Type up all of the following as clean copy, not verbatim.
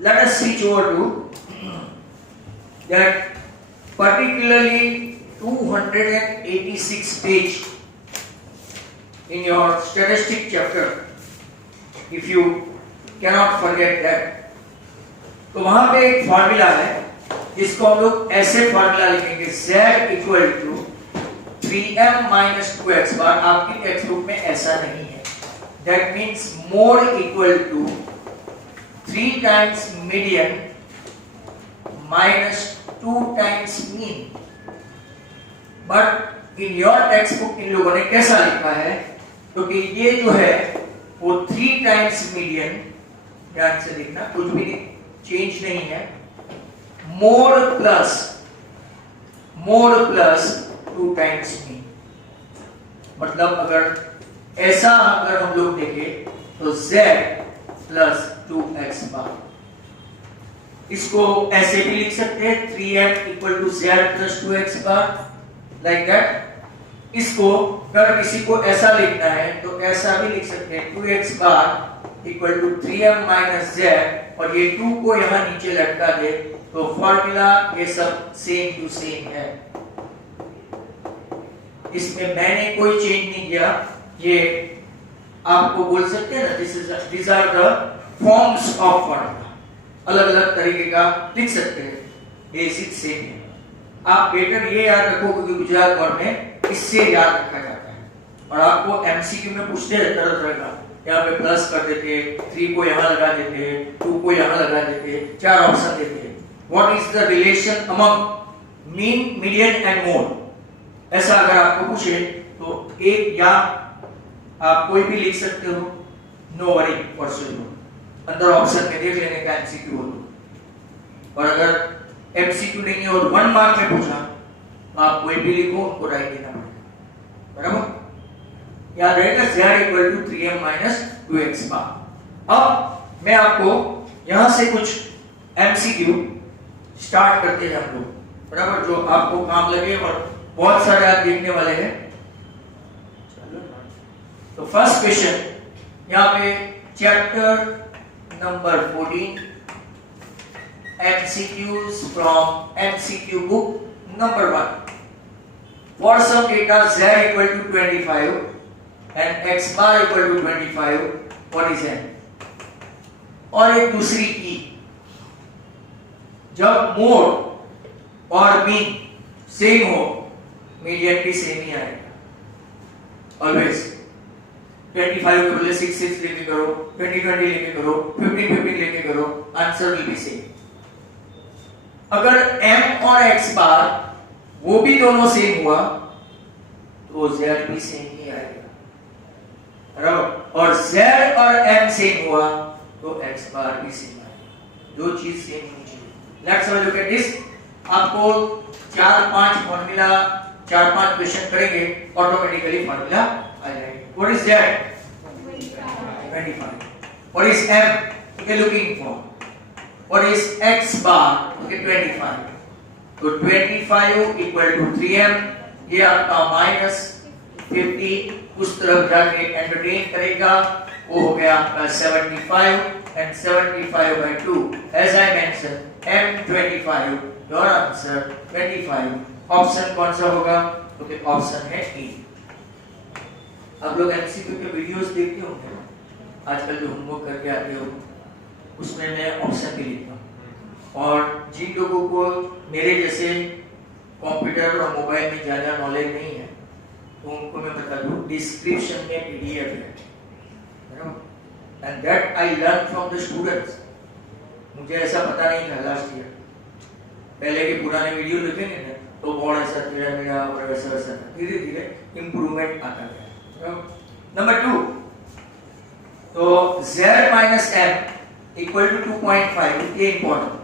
let us switch over to that particularly 286 page in your statistic chapter, if you cannot forget that. तो वहां पे एक formula है जिसको हम लोग ऐसे फॉर्मूला लिखेंगे, z equal to 3m minus 2x bar. आपकी टेक्स्ट बुक में ऐसा नहीं है. That means mode equal to 3 times median minus 2 times mean. But in your text book इन लोगों ने कैसा लिखा है, क्योंकि ये जो है वो 3 टाइम्स मीडियन, ध्यान से देखना, कुछ भी चेंज नहीं है, मोड प्लस 2 टाइम्स मीन. मतलब अगर ऐसा अगर हम लोग देखें तो z प्लस 2x बार. इसको ऐसे भी लिख सकते हैं 3m equal to z plus 2x bar, like that. इसको अगर किसी को ऐसा लिखना है तो ऐसा भी लिख सकते हैं 2x bar equal to 3m minus z, और ये 2 को यहाँ नीचे लटका दे तो फॉर्मूला ये सब सेम टू सेम है. इसमें मैंने कोई चेंज नहीं किया. ये आपको बोल सकते हैं ना, these are the forms of formula. अलग अलग तरीके का लिख सकते हैं, बेसिक सेम है. आप बेटर ये याद रखो क्योंकि गुजरात बोर्ड में इससे याद रखा जाता है. और आपको एमसीक्यू में पूछते हैं तरह तरह का, यहाँ पे प्लस कर देते, 3 को यहाँ लगा देते, 2 को यहाँ लगा देते, 4 ऑप्शन देते. What is the relation among mean, median and mode, ऐसा अगर आपको पूछे तो एक या आप कोई भी लिख सकते हो, नो वरी व्हाटसोएवर. अंदर ऑप्शन में देख लेने का एमसीक्यू हो तो. और अगर एमसीक्यू नहीं है और 1 मार्क में पूछा तो आप कोई भी लिखो, उनको राइट देना पड़ेगा. बराबर याद रहेगा, z equal to 3m minus 2x bar. अब मैं आपको यहां से कुछ एमसीक्यू स्टार्ट करते हैं हम लोग, बराबर, जो आपको काम लगे और बहुत सारे आप देखने वाले हैं. चलो, तो फर्स्ट क्वेश्चन यहाँ पे chapter number 14, MCQs from MCQ book number 1. For some data z equal to 25 and x bar equal to 25, what is n? और एक दूसरी की, जब मोड और मीन सेम हो, मीडियन भी सेम ही आएगा ऑलवेज. 25 के बदले 6 लेके करो, 20 लेके करो, 15 लेके करो, आंसर विल बी सेम. अगर m और x बार वो भी दोनों सेम हुआ तो z भी सेम ही आएगा, बराबर. और z और m सेम हुआ तो x बार भी सेम आएगा. दो चीज सेम होनी चाहिए. Let's have a look at this. आपको 4-5 फॉर्मूला, 4-5 क्वेश्चन करेंगे, ऑटोमेटिकली फॉर्मूला आ जाएगा. What is z? 25. What is m? Okay, looking for. What is x bar? Okay, 25. तो 25 इक्वल टू 3m, ये आपका माइनस 50 उस तरफ जाके एंटरटेन करेगा, वो हो गया आपका 75 and 75 by 2. As I mentioned, m 25, your answer 25. Option कौन सा होगा? तो ऑप्शन है E. आप लोग एमसीक्यू के वीडियोस देखते होंगे आजकल, जो होमवर्क करके आते हो उसमें मैं ऑप्शन भी लिखता हूँ. और जिन लोगों को मेरे जैसे कंप्यूटर और मोबाइल में ज़्यादा नॉलेज नहीं है तो उनको मैं बता दूँ, डिस्क्रिप्शन में PDF है, and that I learn from the students. मुझे ऐसा पता नहीं था लास्ट ईयर. पहले के पुराने वीडियो देखेंगे ना तो बहुत ऐसा टेढ़ा मेढ़ा और वैसा वैसा था. धीरे धीरे इम्प्रूवमेंट आता गया. नंबर 2, तो z minus m equal to 2.5. ये important.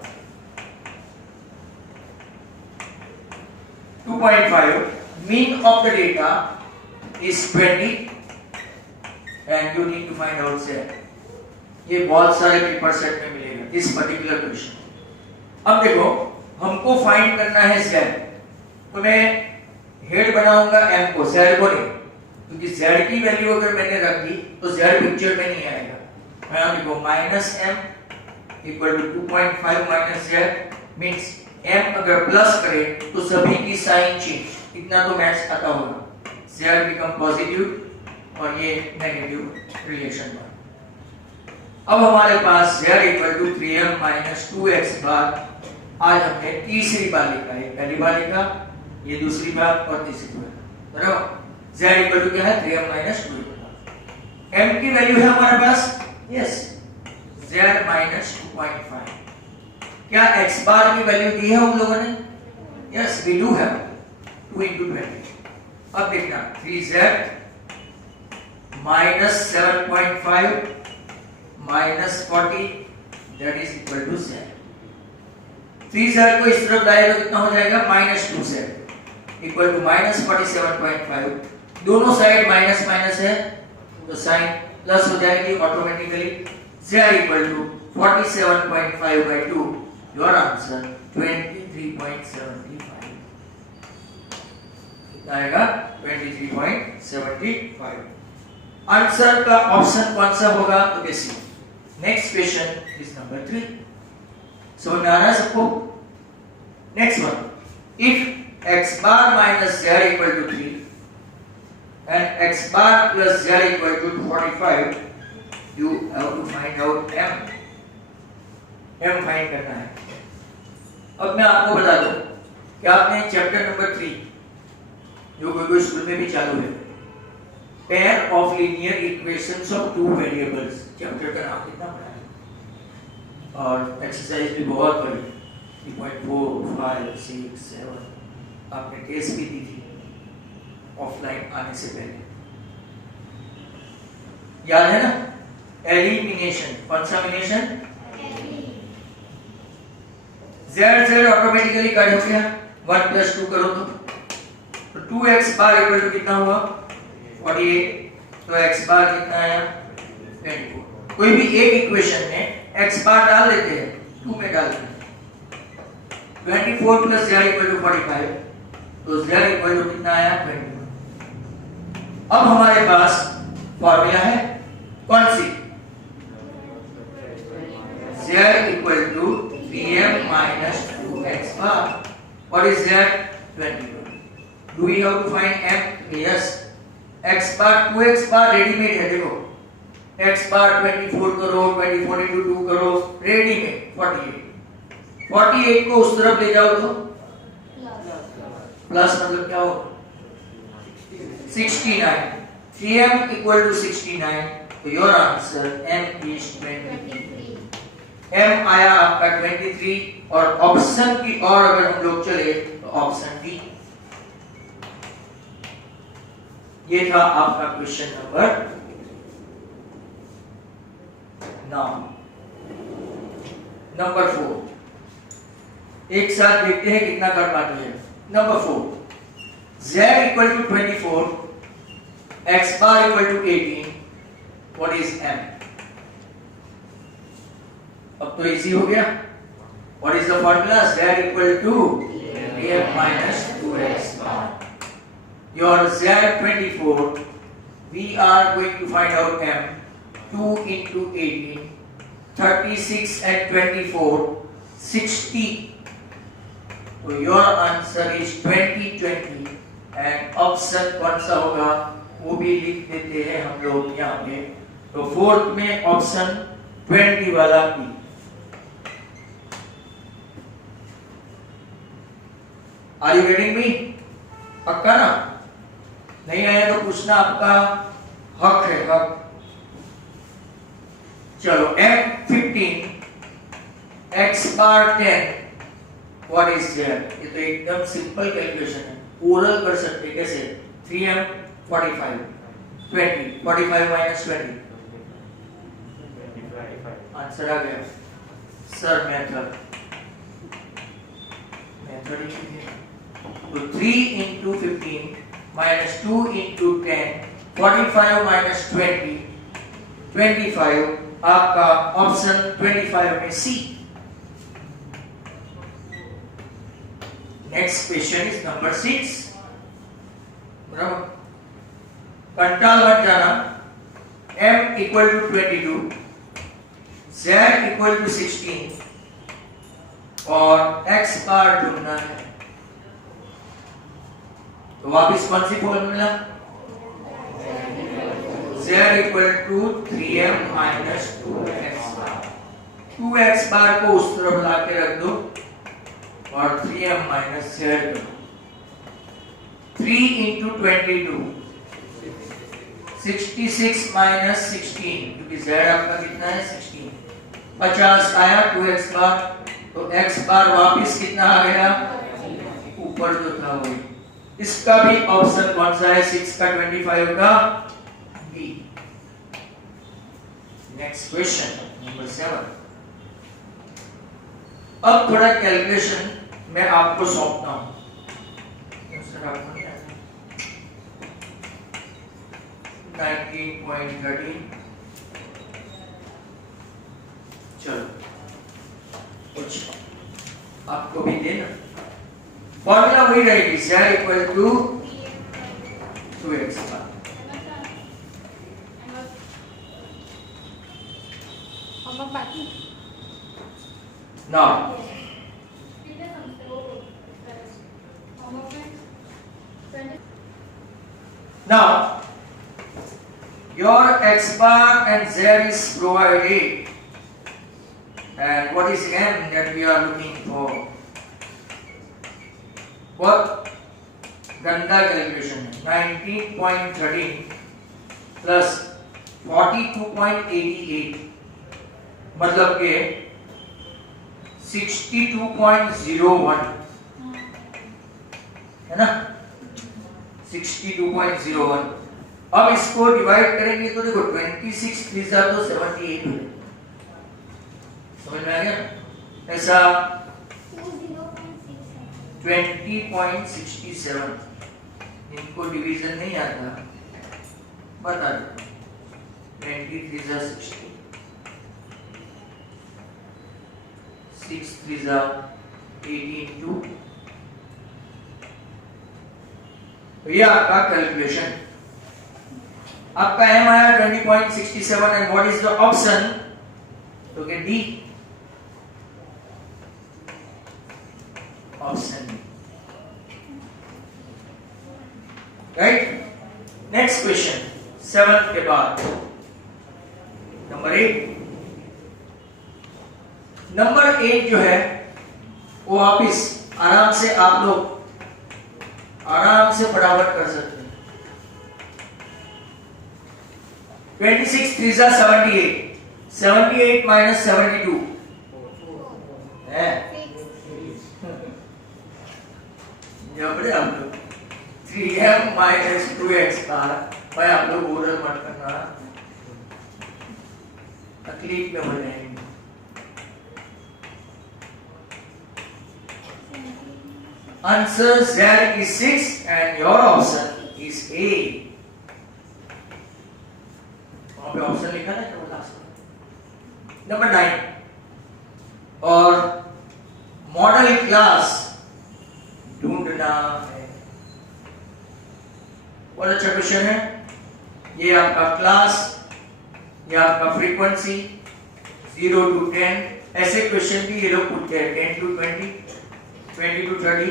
2.5. Mean of the data is 20 and you need to find out z. ये बहुत सारे पेपर सेट में मिलेगा इस पर्टिकुलर क्वेश्चन. अब देखो, हमको फाइंड करना है z, तो मैं हेड बनाऊंगा m को, z को नहीं, क्योंकि z की वैल्यू अगर मैंने रख दी तो z पिक्चर में नहीं आएगा. यहाँ देखो, minus m equal to 2.5 minus z means m अगर प्लस करें तो सभी की साइन चेंज, इतना तो मैथ्स आता होगा, z बिकम पॉजिटिव और ये नेगेटिव रिलेशन बना। अब हमारे पास z equal to 3m minus 2x bar, आज हमने तीसरी बार लिखा है, पहली बार लिखा, ये दूसरी बार और तीसरी बार, बराबर। z इक्वल टू क्या है 3m माइनस 2, m की वैल्यू है हमारे पास, यस, z माइनस 2.5। क्या x बार की वैल्यू दी है उन लोगों ने, yes we do have 2 into 20। अब देखना 3z minus 7.5 minus 40 that is equal to z। 3z को इस तरफ लाए तो कितना हो जाएगा minus 2z equal to minus 47.5। दोनों साइड माइनस माइनस है तो साइन प्लस हो जाएगी automatically. z equal to 47.5 by 2, your answer 23.75 आएगा 23.75। आंसर का ऑप्शन कौन सा होगा तो basic. Next question is number 3, समझ में आ रहा है सबको। Next one, if x bar minus z equal to 3 and x bar plus z equal to 45, you have to find out m find करना है। अब मैं आपको बता दूं कि आपने चैप्टर नंबर 3 जो कोई स्कूल में भी चालू है, pair of linear equations of two variables, chapter का नाम कितना बड़ा है और एक्सरसाइज भी बहुत बड़ी, 3.4 5 6 7 आपने टेस्ट भी दी थी ऑफलाइन आने से पहले, याद है ना। एलिमिनेशन, कौन सा एलिमिनेशन, z ऑटोमेटिकली कट हो गया, 1 plus 2 करो तो 2x बार इक्वल टू कितना हुआ 48, तो x बार कितना आया 24। कोई भी एक इक्वेशन में x बार डाल लेते हैं, 2 में डाल देते हैं, 24 plus z इक्वल टू 45, तो z इक्वल टू कितना आया 21। अब हमारे पास फॉर्मूला है कौन सी, z equal to 3m minus 2x bar. What is that? 21. Do we have to find m? Yes. x bar 2x bar ready-made है, देखो x bar 24 करो, 24 into 2 करो, ready-made 48। 48 को उस तरफ ले जाओ तो प्लस मतलब क्या हो 69। 3m equal to 69, तो your answer m is 23। m आया आपका 23 और ऑप्शन की और अगर हम लोग चले तो ऑप्शन डी। ये था आपका क्वेश्चन नंबर 9। नंबर 4 एक साथ देखते हैं कितना कर पाते हैं। Number 4, z equal to 24, x bar equal to 18, what is m? अब तो इजी हो गया। What is the formula? Z equal to 3m minus 2x bar. Your Z 24, we are going to find out m. 2 into 18, 36 and 24, 60. So your answer is 2020 and option कौन सा होगा वो भी लिख देते हैं हम लोग यहाँ पे। तो फोर्थ में ऑप्शन 20 वाला भी। Are you getting me? पक्का ना? नहीं आया तो पूछना, आपका हक है, हक। चलो M15 x bar 10, what is there? ये तो एकदम सिंपल कैलकुलेशन है, ओरल कर सकते कैसे? 3m 45 20, 45 माइनस 20, आंसर आ गया सर। मेथड तो 3 into 15 minus 2 into 10, 45 minus 20, 25, आपका ऑप्शन 25 में C. Next question is number 6। बराबर, कंटाल मत जाना। m equal to 22, z equal to 16 और x बार ढूंढना है, तो वापिस कौन सी formula, z equal to 3m minus 2x bar. 2x bar को उस तरफ ला के रख दो और 3m माइनस z करो। 3 इंटू 22 66 माइनस 16, क्योंकि z आपका कितना है 16। 50 आया 2x बार, तो x बार वापिस कितना आ गया, ऊपर जो था वही। इसका भी ऑप्शन कौन सा है, 6 का 25 का बी। Next question number 7। अब थोड़ा कैलकुलेशन मैं आपको सौंपता हूं। 19.13 चलो कुछ आपको भी देना, फॉर्मूला वही रहेगी, z equal to 2x bar. Now your x bar and z is provided, and what is m that we are looking for? What गंदा कैलकुलेशन है, 19.13 प्लस 42.88 मतलब के 62.01 है ना, 62.01। अब इसको डिवाइड करेंगे तो देखो 26 3 तो 78 हो, समझ में आ गया, ऐसा 20.67। इनको डिवीजन नहीं आता, बता दो 23 60, 6 3 18 2। तो ये आपका कैलकुलेशन, आपका m आया 20.67 and what is the option, तो के D, option D, right. Next question 7 के बाद नंबर 8। नंबर 8 जो है वो वापिस आराम से आप लोग आराम से फटाफट कर सकते हैं। 26 3 78, 78 माइनस 72 है, जबरे आप लोग 3m माइनस 2x बार। भाई आप लोग ओरल मत करना, तकलीफ में हो जाएंगे। Answer Z is 6 and your option is A। वहां पे ऑप्शन लिखा है क्या बता सकते। नंबर 9 और मॉडल क्लास ढूंढना है। बहुत अच्छा क्वेश्चन है ये। आपका क्लास, ये आपका फ्रीक्वेंसी 0 to 10, ऐसे क्वेश्चन भी ये लोग पूछते हैं। 10 to 20, 20 to 30,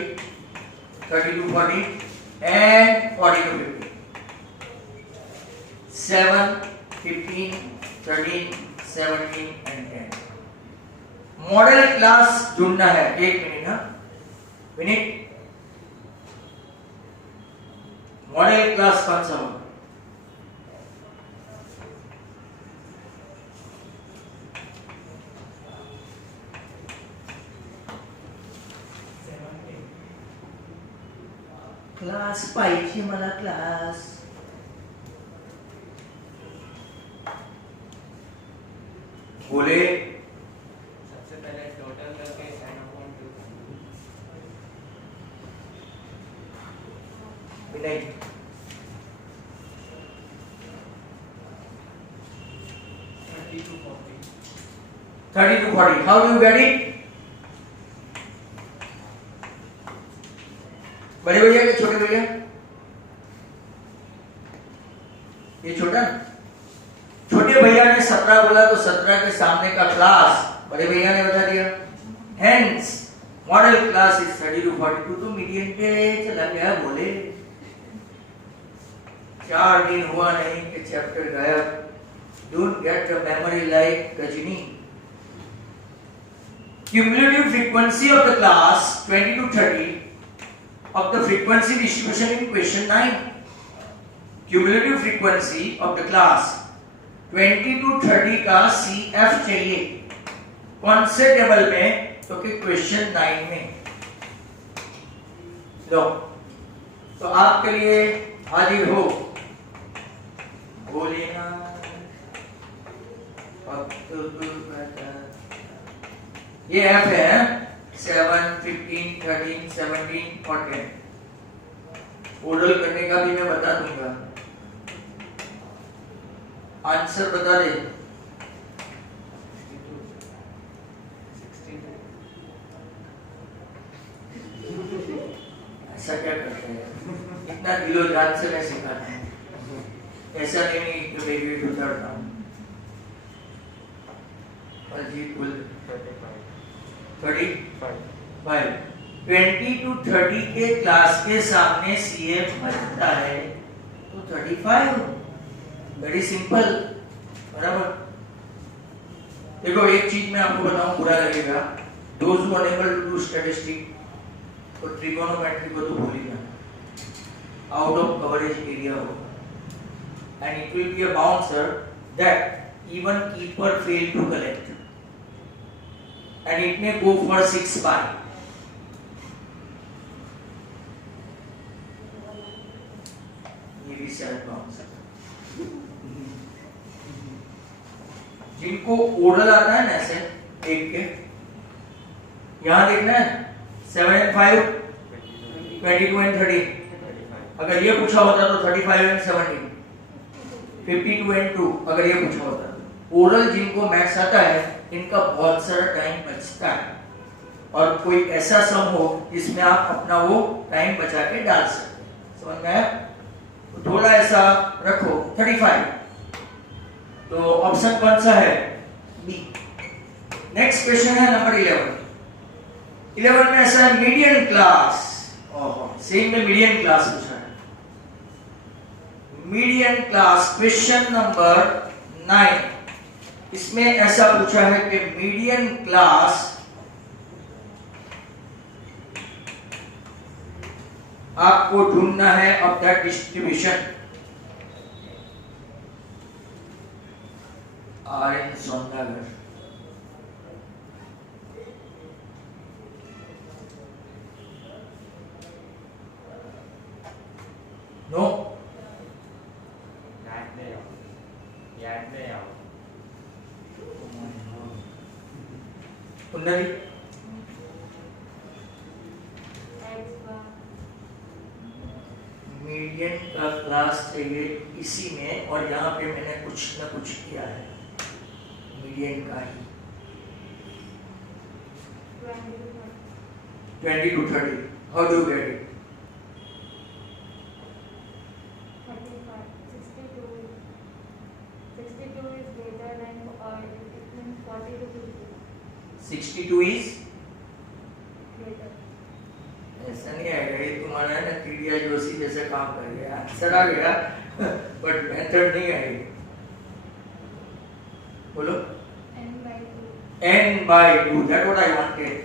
30 to 40 and 40 to 50, 7, 15, 13, 17 and 10। Model class ढूंढना है। एक मिनट, हाँ मिनट, मॉडल क्लास कौन सा होगा? क्लास पाहिजे मला, क्लास बोले। सबसे पहले टोटल करके n अपॉन 2 नहीं, 30 to 40। 30 to 40, how do you get it? बड़े भैया के छोटे भैया, ये छोटा, छोटे भैया ने 17 बोला तो 17 के सामने का क्लास बड़े भैया ने बता दिया। Hence model class is 30 to 42। तो मीडियन पे चला गया बोले। 4 दिन हुआ नहीं कि चैप्टर गायब। Don't get the memory like Gajini। Cumulative frequency of the class 20 to 30 of the frequency distribution in question 9। Cumulative frequency of the class 20 to 30 का CF चाहिए। कौन से टेबल में? तो कि क्वेश्चन 9 में। लो तो आपके लिए हाजिर हो, बोलिए ना। ये F है 7, 15, 13, 17 और 10। ओरल करने का भी मैं बता दूंगा। आंसर बता दे। 62। ऐसा क्या करते हैं? इतना दिलो जान से मैं सिखाता हूँ। ऐसा नहीं कि बेबी उतरता हूँ। अजीब बोल 35। 20 to 30 के क्लास के सामने CF बनता है तो 35। वेरी सिंपल, बराबर। देखो एक चीज मैं आपको बताऊं, बुरा लगेगा। Those who are unable to do statistics तो ट्रिगोनोमेट्री को तो भूल ही जाना। आउट ऑफ कवरेज एरिया होगा and it will be a bouncer that even keeper fail to collect and it may go for 6 pi। ये भी सेल्फ बाउंसर। जिनको ओरल आता है ना ऐसे एक के, यहां देखना है 7 and 5, 22 and 30। अगर ये पूछा होता तो 35 and 17, 52 and 2 अगर ये पूछा होता। ओरल जिनको मैथ्स आता है इनका बहुत सारा टाइम बचता है और कोई ऐसा सम हो जिसमें आप अपना वो टाइम बचा के डाल सकते। समझ में आया? तो थोड़ा ऐसा रखो 35। तो ऑप्शन कौन सा है? बी। नेक्स्ट क्वेश्चन है नंबर 11। 11 में ऐसा है मीडियन क्लास। ओहो, सेम में मीडियन क्लास पूछा है। Median class question number 9। इसमें ऐसा पूछा है कि मीडियन क्लास आपको ढूंढना है of that distribution. RN Saudagar. No, याद नहीं आओ। कुंडली मीडियन का क्लास चाहिए इसी में, और यहाँ पे मैंने कुछ न कुछ किया है मीडियन का ही। 20 to 30। How do you get it? 62 is ऐसा नहीं आएगा। ये तुम्हारा है ना टीडिया जोशी जैसे काम कर गया। आंसर आ गया बट मेथड नहीं आएगी। बोलो। n by 2। That what I wanted.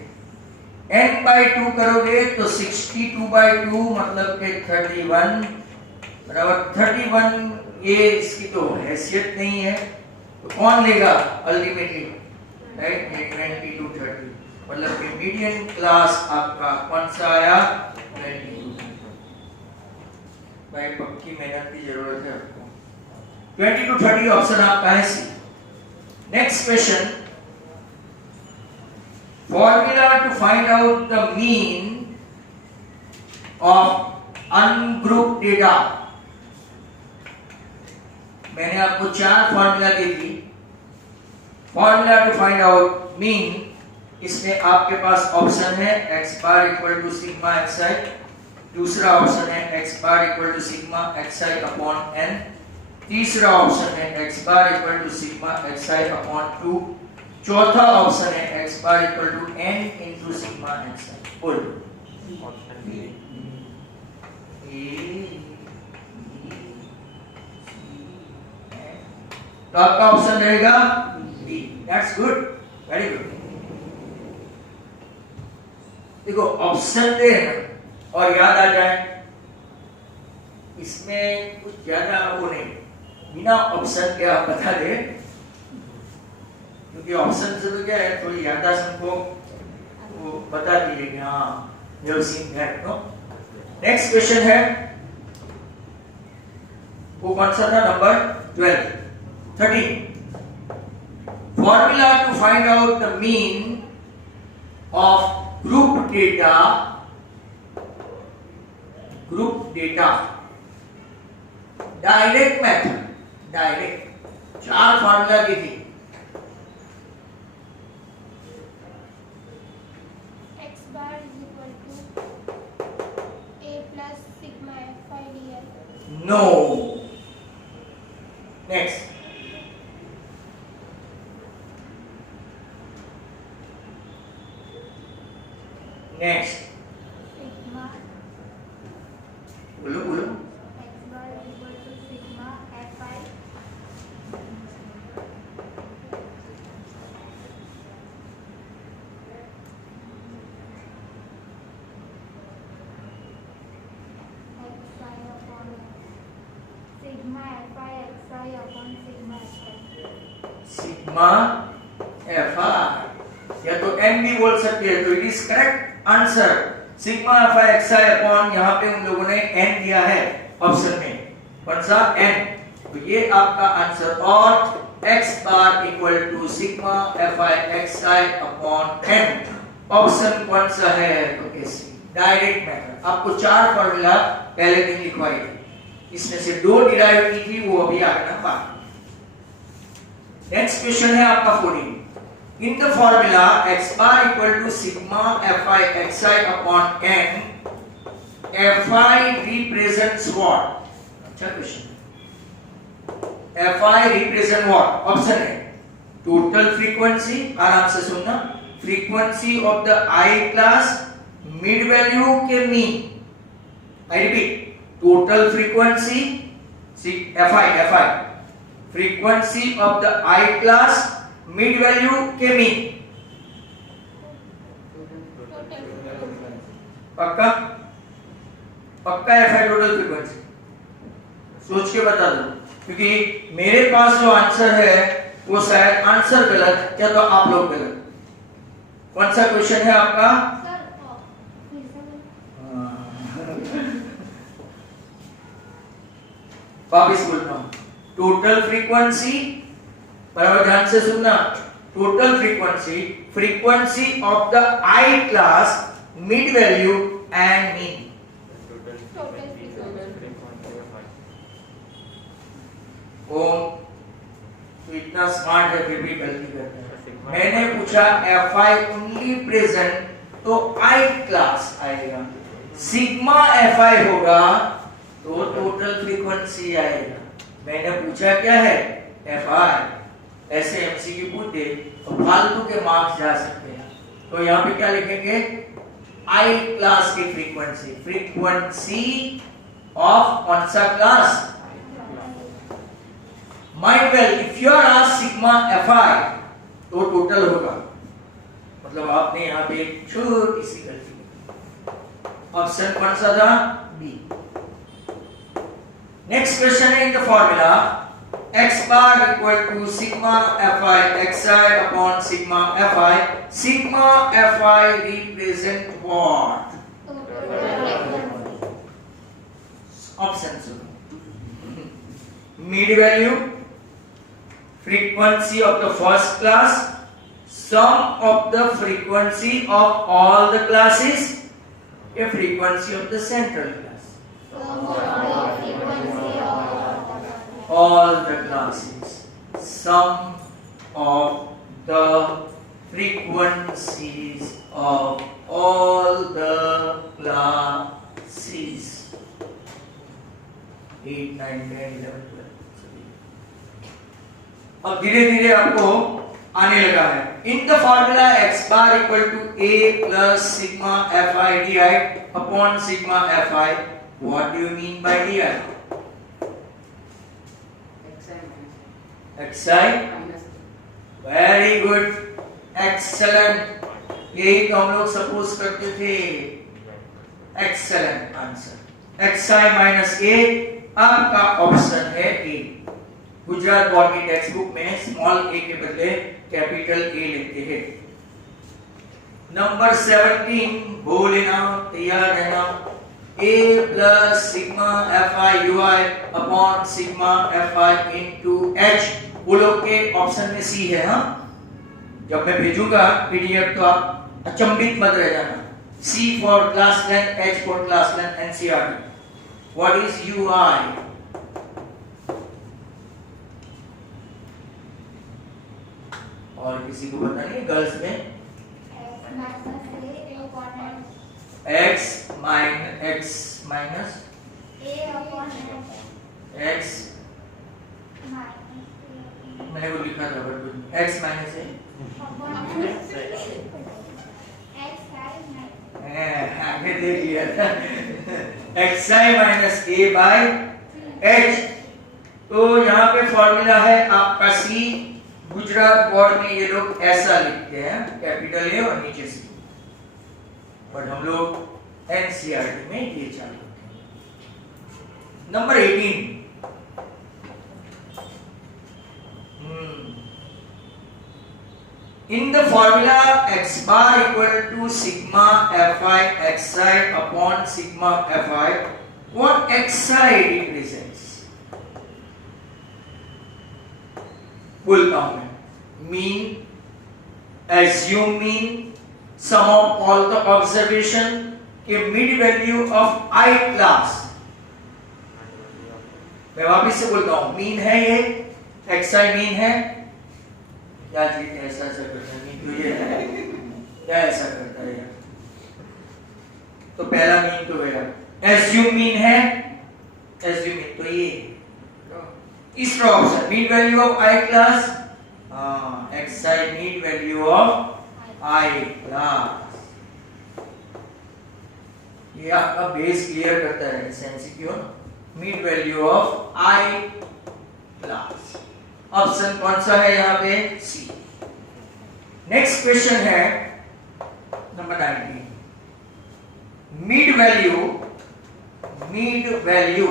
n by 2 करोगे तो 62 by 2 मतलब के 31 बराबर 31। ये इसकी तो हैसियत नहीं है तो कौन लेगा अल्टीमेटली? राइट, 20 to 30 मतलब कि मीडियन क्लास आपका कौन सा आया? 20। भाई पक्की मेहनत की जरूरत है आपको। 20 to 30 ऑप्शन आपका है C. Next question, formula to find out the mean of ungroup data. मैंने आपको 4 फॉर्मूला दी थी। Formula to find out mean, इसमें आपके पास ऑप्शन है x bar equal to sigma xi, दूसरा ऑप्शन है x bar equal to sigma xi upon n, तीसरा ऑप्शन है x bar equal to sigma xi upon 2। चौथा ऑप्शन है x bar equal to n into sigma xi। बोल option B. तो आपका option रहेगा D. That's good, very good. देखो option दे और याद आ जाए, इसमें कुछ ज्यादा वो नहीं, बिना ऑप्शन के आप बता दे, क्योंकि ऑप्शन से तो क्या है थोड़ी याददाश्त हमको वो बता दीजिए कि हाँ you have seen that. No, next question है वो कौन सा था, number 12 13। Formula to find out the mean of group data direct method, direct 4 formula दी थी। x bar is equal to a plus sigma fi dl. No, next next Sigma बोलो बोलो। x bar is equal to sigma fi xi upon sigma fi xi upon sigma xi. Sigma F R, या तो N भी बोल सकते हैं, तो it is correct answer sigma f i x i upon, यहाँ पे उन लोगों ने एन दिया है ऑप्शन में, कौन सा एन, तो ये आपका आंसर। और x bar equal to sigma f i x i upon n, option कौन सा है, तो ऐसे डायरेक्ट मेथड। आपको 4 फार्मूला पहले दिन लिखवाई थी, इसमें से 2 डिराइव की थी, वो अभी आगे ना बात। नेक्स्ट क्वेश्चन है आपका 14। इन the formula x bar equal to sigma fi xi upon n, fi represents what? अच्छा क्वेश्चन। fi रिप्रेजेंट व्हाट? ऑप्शन है टोटल फ्रीक्वेंसी, आराम से सुनना, frequency of the i class, mid value के mean. I repeat, total frequency fi frequency of the i class, mid value के mean. पक्का पक्का fi टोटल फ्रीक्वेंसी, सोच के बता दो, क्योंकि मेरे पास जो आंसर है वो शायद आंसर गलत या तो आप लोग गलत। कौन सा क्वेश्चन है आपका? वापिस बोलता हूं, टोटल फ्रीक्वेंसी, बराबर ध्यान से सुनना, total frequency, frequency of the I class, mid value and mean. Om तो इतना स्मार्ट है फिर भी गलती करता है। मैंने पूछा fi ओनली प्रेजेंट, तो आई क्लास आएगा, सिग्मा fi होगा तो टोटल फ्रीक्वेंसी आएगा। मैंने पूछा क्या है, fi। ऐसे एमसीक्यू पूछे तो फालतू के मार्क्स जा सकते हैं, तो यहाँ पे क्या लिखेंगे, आई क्लास की फ्रीक्वेंसी, फ्रीक्वेंसी ऑफ कौन सा class, mind well if you are asked sigma fi तो टोटल होगा, मतलब आपने यहाँ पे एक छोटी सी गलती की। ऑप्शन कौन सा था, बी। नेक्स्ट क्वेश्चन है, in the formula x bar equal to sigma fi xi upon sigma fi, sigma fi represent what? Option सुनो, mid value, frequency of the first class, sum of the frequency of all the classes, a frequency of the central class, all the classes, sum of the frequencies of all the classes, 8 9 10 11 12 अब धीरे धीरे आपको आने लगा है। In the formula x bar equal to a plus sigma fi di upon sigma fi, what do you mean by di? xi very good, excellent, यही तो हम लोग सपोज करते थे। Excellent answer, xi minus a, आपका option है A. Gujarat board की text book में स्मॉल a के बदले कैपिटल A लिखते हैं। नंबर 17, बोले ना, तैयार रहना। a plus sigma fi ui upon sigma fi into h, बोलो के ऑप्शन में सी है। हाँ, जब मैं भेजूंगा पीडीएफ तो आप अचंभित मत रह जाना। C for class length, H for class length, NCERT। What is UI? और किसी को पता नहीं? गर्ल्स में x माइनस x, मैंने वो लिखा था बट x माइनस आगे देख लिया था। xi minus a by h। तो यहाँ पे फॉर्मूला है आपका c। गुजरात बोर्ड में ये लोग ऐसा लिखते हैं, कैपिटल ए और नीचे सी, बट हम लोग एनसीईआरटी में ये चालू। Number 18, in the formula x bar equal to sigma fi xi upon sigma fi, what xi represents? बोलता हूं मैं, mean, assume mean, sum of all the observation के mid value of I class। मैं वापिस से बोलता हूं, mean है ये, xi mean है, क्या चीज ऐसा करता है? मीन तो ये है, क्या ऐसा करता है यार? तो पहला मीन तो गया। assume मीन है, assume मीन तो ये इसका option, mean value of I class, xi mean value of I class. ये आपका बेस क्लियर करता है MCQ. Mean value of I class, option कौन सा है यहाँ पे? सी। नेक्स्ट क्वेश्चन है number 19, mid value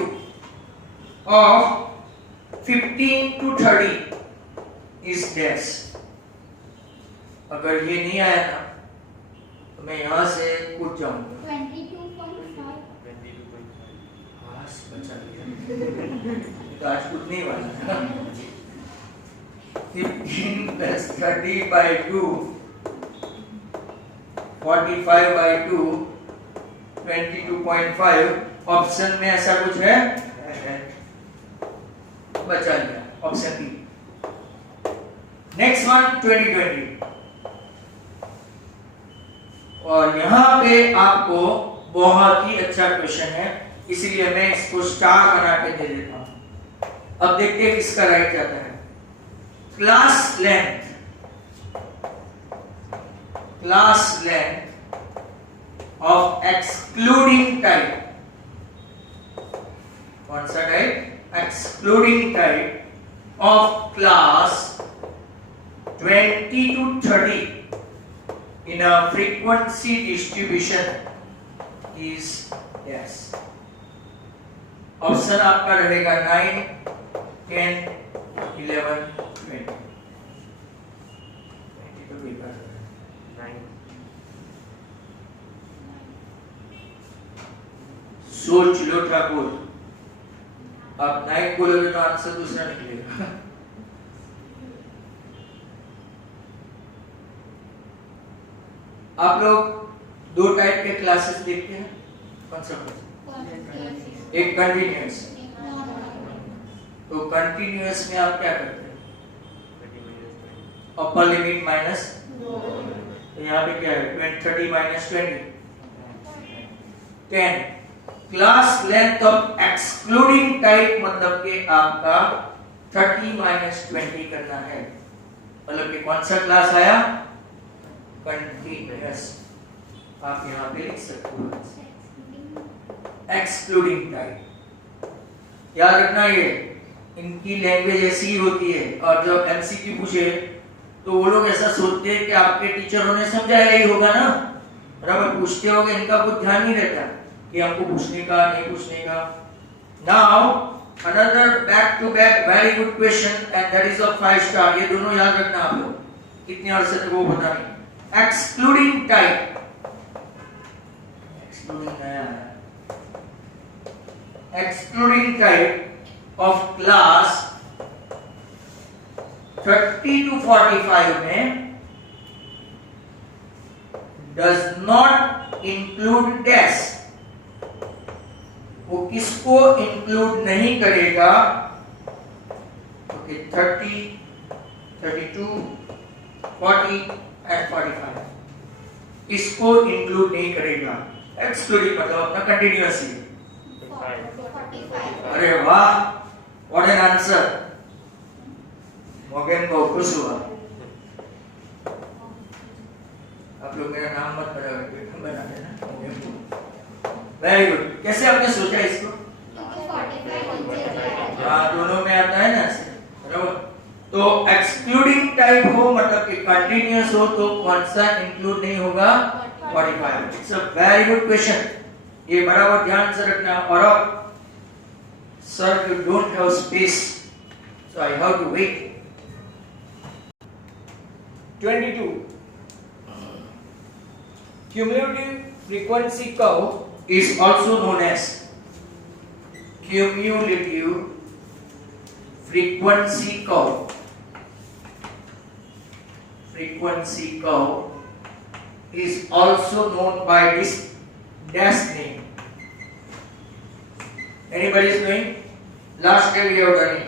of 15 to 30 is dash. अगर ये नहीं आया ना तो मैं यहां से कूद जाऊंगा। 22.5 बचा लिया। तो आज कूदने वाला है। 15 plus 30 by 2, 45 by 2, 22.5। ऑप्शन में ऐसा कुछ है? बचा लिया, ऑप्शन बी। नेक्स्ट वन 2020, और यहां पे आपको बहुत ही अच्छा क्वेश्चन है, इसीलिए मैं इसको स्टार बना के दे देता हूं। अब देखते हैं किसका राइट जाता है। Class length of excluding type, कौन सा type? Excluding type of class 20 to 30 in a frequency distribution is yes। Option आपका रहेगा 9, 10, 11, 20। तो बेकार है। 9। सोच लो ठाकुर, आप 9 बोलोगे तो आंसर दूसरा निकलेगा। आप लोग दो टाइप के क्लासेस देखते हैं, कौन सा? एक कंटिन्यूअस। तो कंटिन्यूअस में आप क्या करते हैं? अपर लिमिट माइनस, तो यहाँ पे क्या है? 30 minus 20, 10। Class length of excluding type मतलब के आपका 30 माइनस 20 करना है, मतलब कि कौन सा क्लास आया, कंटीन्यूअस। आप यहाँ पे लिख सकते हो एक्सक्लूडिंग टाइप। याद रखना ये इनकी लैंग्वेज ऐसी होती है, और जब एमसीक्यू पूछे तो वो लोग ऐसा सोचते हैं कि आपके टीचरों ने समझाया ही होगा ना, बराबर पूछते होंगे, इनका कुछ ध्यान नहीं रहता कि हमको पूछने का नहीं पूछने का। Now another back to back very good question and that is of 5 star. ये दोनों याद रखना आप लोग, कितने अरसे तक वो पता नहीं। एक्सक्लूडिंग टाइप, एक्सक्लूडिंग नया है, excluding type of class 30 to 45 में does not include dash। वो किसको इंक्लूड नहीं करेगा? ओके 30, 32, 40 and 45 इसको इंक्लूड नहीं करेगा। एक्सक्लूडिंग मतलब अपना कंटिन्यूअसली। अरे वाह, व्हाट एन आंसर। मोगेन को खुश हुआ। आप लोग मेरा नाम मत बना देना। Very good. कैसे आपने सोचा इसको? हाँ, दोनों में आता है ना ऐसे, बराबर। तो एक्सक्लूडिंग टाइप हो मतलब कि कंटिन्यूअस हो तो कौन सा इंक्लूड नहीं होगा? 45। It's a very good question, ये बराबर ध्यान से रखना। और अब sir, you don't have space, so I have to wait. 22. Cumulative frequency curve Is also known as cumulative frequency curve. Frequency curve is also known by this dash name. Anybody is knowing? Last day we have done it.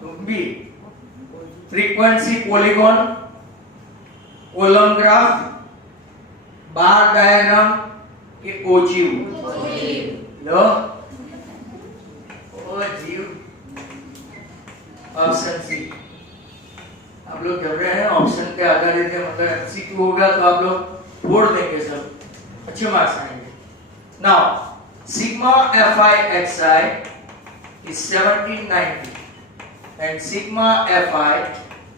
तुम भी frequency polygon, column graph, बार diagram के ogive लो ogive option C. आप लोग जब रहे हैं option पे आधारित है, मतलब एमसीक्यू होगा तो आप लोग फोड़ देंगे, सब अच्छे मार्क्स आएंगे। Now sigma fi xi is 1790 and sigma fi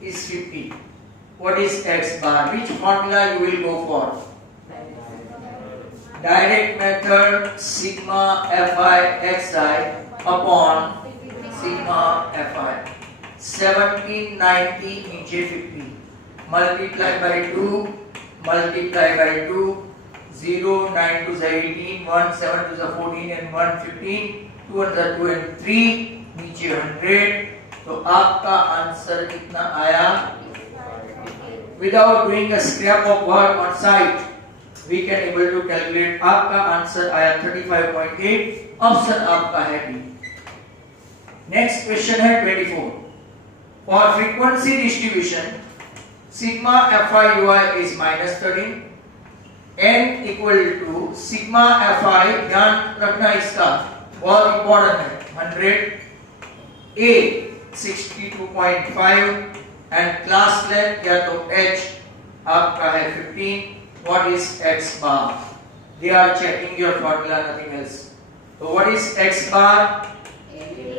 is 50. What is x bar? Which formula you will go for? Direct method, sigma fi xi upon sigma fi। 1790 नीचे 50 multiply by 2 multiply by 2, 0, 9 to the 18, 1, 7 to the 14 and 1, 15, 2 and the 2 and 3, नीचे 100। तो आपका answer कितना आया? Without doing a scrap of work on site, we can able to calculate। आपका answer आया 35.8। Option आपका है बी। नेक्स्ट क्वेश्चन है 24। For frequency distribution, sigma fi ui is minus 13, n equal to sigma fi, ध्यान रखना इसका बहुत important है, 100, a 62.5 and class length या तो h आपका है 15। What is x bar? They are checking your formula, nothing else. So what is x bar?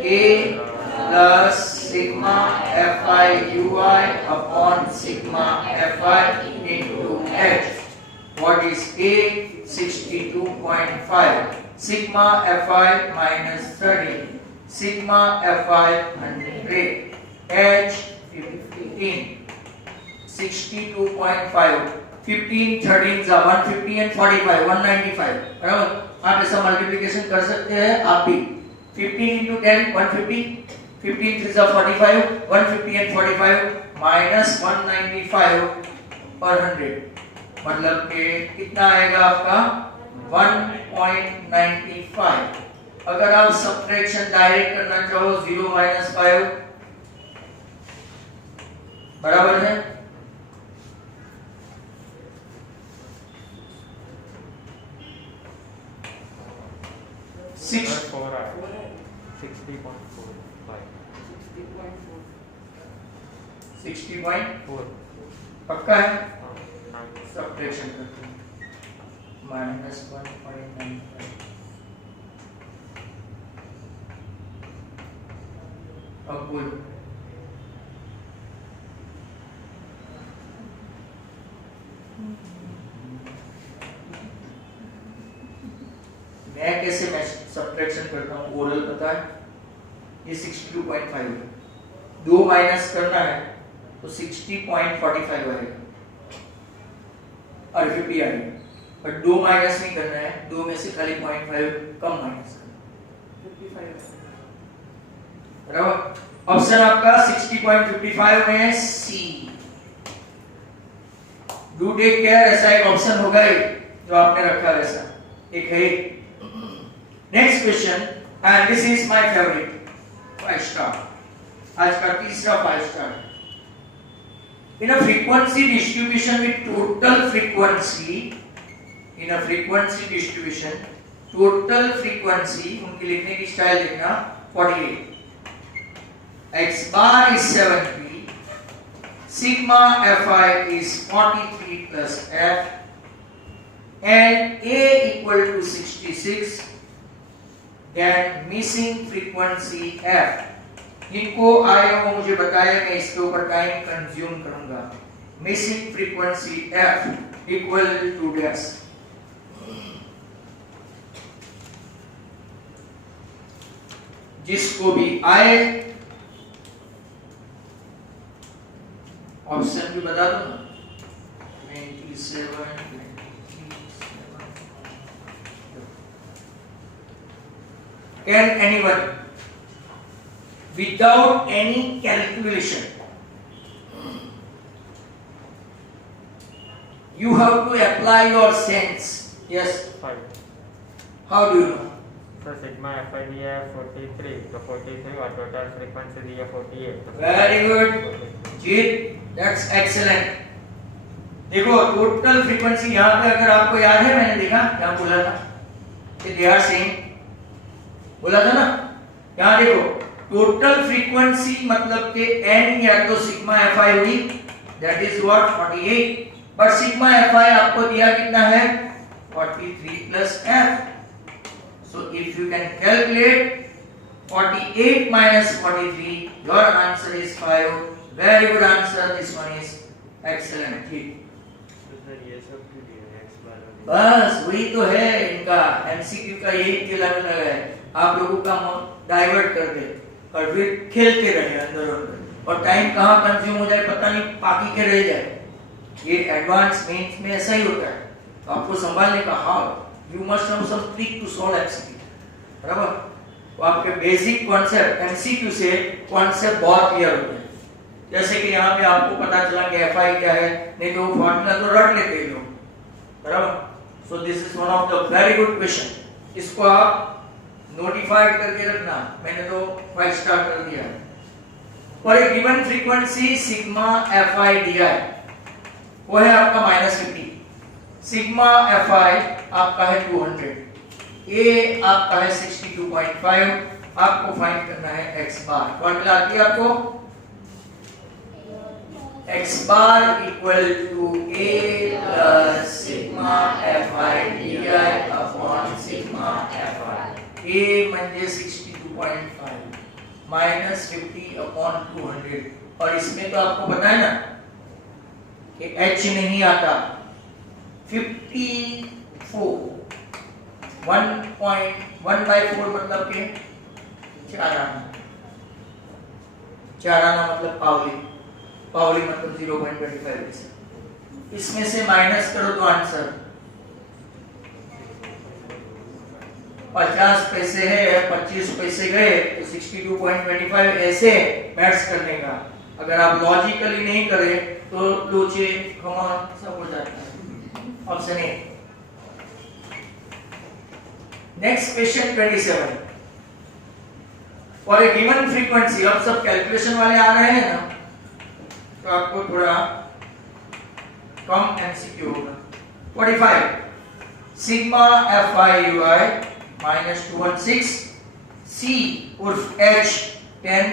A plus sigma fi ui upon sigma fi into h. What is A? 62.5. Sigma fi minus 30. Sigma fi 100. H 15. 62.5. 15 13 जा 150 and 45 195, बराबर। आप ऐसा multiplication कर सकते हैं आप भी। 15 into 10 150, 15 3 जा 45, 150 and 45 minus 195 per 100, मतलब कि कितना आएगा आपका 1.95। अगर आप सब्ट्रैक्शन डायरेक्ट करना चाहो 0 minus 5 बराबर है 1.95 सिक्स 4 आया 60.45 60.4 4 पक्का है? हाँ 9 सब्ट्रैक्शन करते हैं -1.95 अब बोलो मैं कैसे मैं सब्ट्रैक्शन करता हूँ ओरल पता है ये 62.5 है दो माइनस करना है तो 60.45 आएगा और 50 आएगा पर दो माइनस नहीं करना है दो में से खाली 0.5 कम माइनस करना बराबर ऑप्शन आपका 60.55 में सी डू टेक केयर ऐसा एक ऑप्शन होगा ही जो आपने रखा है वैसा एक है next question and this is my favourite 5 star आज का तीसरा 5 star in a frequency distribution with total frequency in a frequency distribution total frequency उनकी लिखने की स्टाइल देखना 48 x bar is 7p sigma fi is 43 plus f and a equal to 66 then missing frequency f इनको आए वो मुझे बताया मैं इसके ऊपर टाइम कंज्यूम करूंगा missing frequency f equal to dash जिसको भी आए ऑप्शन भी बता दो ना 97 Can anyone without any calculation you have to apply your sense yes 5 how do you know so sigma fi दिया है 43 तो 43 और टोटल फ्रीक्वेंसी दिया 48 very good Jeet that's excellent देखो टोटल फ्रीक्वेंसी यहाँ पे अगर आपको याद है मैंने देखा क्या बोला था कि they are same बोला था ना यहाँ देखो टोटल फ्रीक्वेंसी मतलब के n या तो सिग्मा fi हुई that is what 48 but sigma fi आपको दिया कितना है 43 plus f so if you can calculate 48 minus 43 your answer is 5 very good answer this one is excellent ठीक ये सब क्यों दिया है x बार बस वही तो है इनका एमसीक्यू का यही खेला है आप लोगों का डाइवर्ट कर दे और फिर खेलते रहे अंदर अंदर और टाइम कहाँ कंज्यूम हो जाए पता नहीं बाकी के रह जाए ये एडवांस मेंस में ऐसा ही होता है तो आपको संभालने का how you must know some trick to solve MCQ बराबर तो आपके बेसिक कॉन्सेप्ट एमसीक्यू से कॉन्सेप्ट बहुत क्लियर होते हैं जैसे कि यहाँ पे आपको पता चला कि एफआई क्या है नहीं तो फॉर्मूला तो रट लेते हैं लोग बराबर so this is one of the very good question इसको आप नोटिफाइड करके रखना मैंने तो 5 स्टार कर दिया for a given frequency sigma fi दिया है वो है आपका -50 सिग्मा fi आपका है 200 a आपका है 62.5 आपको फाइंड करना है x बार फॉर्मूला आती है आपको x bar equal to a plus sigma fi di upon sigma fi a म्हणजे 62.5 minus 50 upon 200 और इसमें तो आपको पता है ना कि h नहीं आता 54 1.1/4 मतलब के 4 आना मतलब पावली मतलब 0.25 इसमें से माइनस करो तो आंसर 50 पैसे है 25 पैसे गए तो 62.25 ऐसे मैथ्स करने का अगर आप लॉजिकली नहीं करें तो लोचे कमान सब हो जाता है option A next question 27 for a given frequency अब सब कैलकुलेशन वाले आ रहे हैं ना तो आपको थोड़ा कम एमसीक्यू होगा 45 सिग्मा fi ui -216, C उर्फ H 10,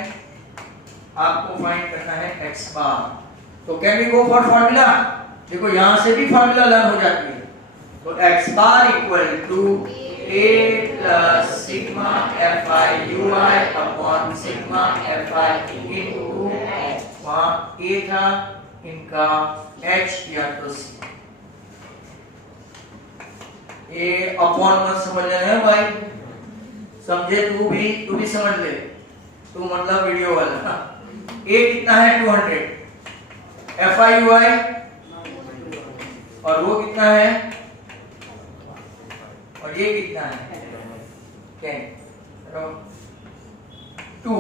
आपको फाइंड करना है x बार। तो can we go for formula? देखो यहां से भी फार्मूला लर्न हो जाती है। तो x bar equal to a plus sigma fi ui upon sigma fi into, वहां a था, इनका h या तो c। ए अपॉन मत समझ लेना भाई, समझे तू भी समझ ले, तू मतलब वीडियो वाला। ए कितना है 200, fi ui और वो कितना है, और ये कितना है 10, 2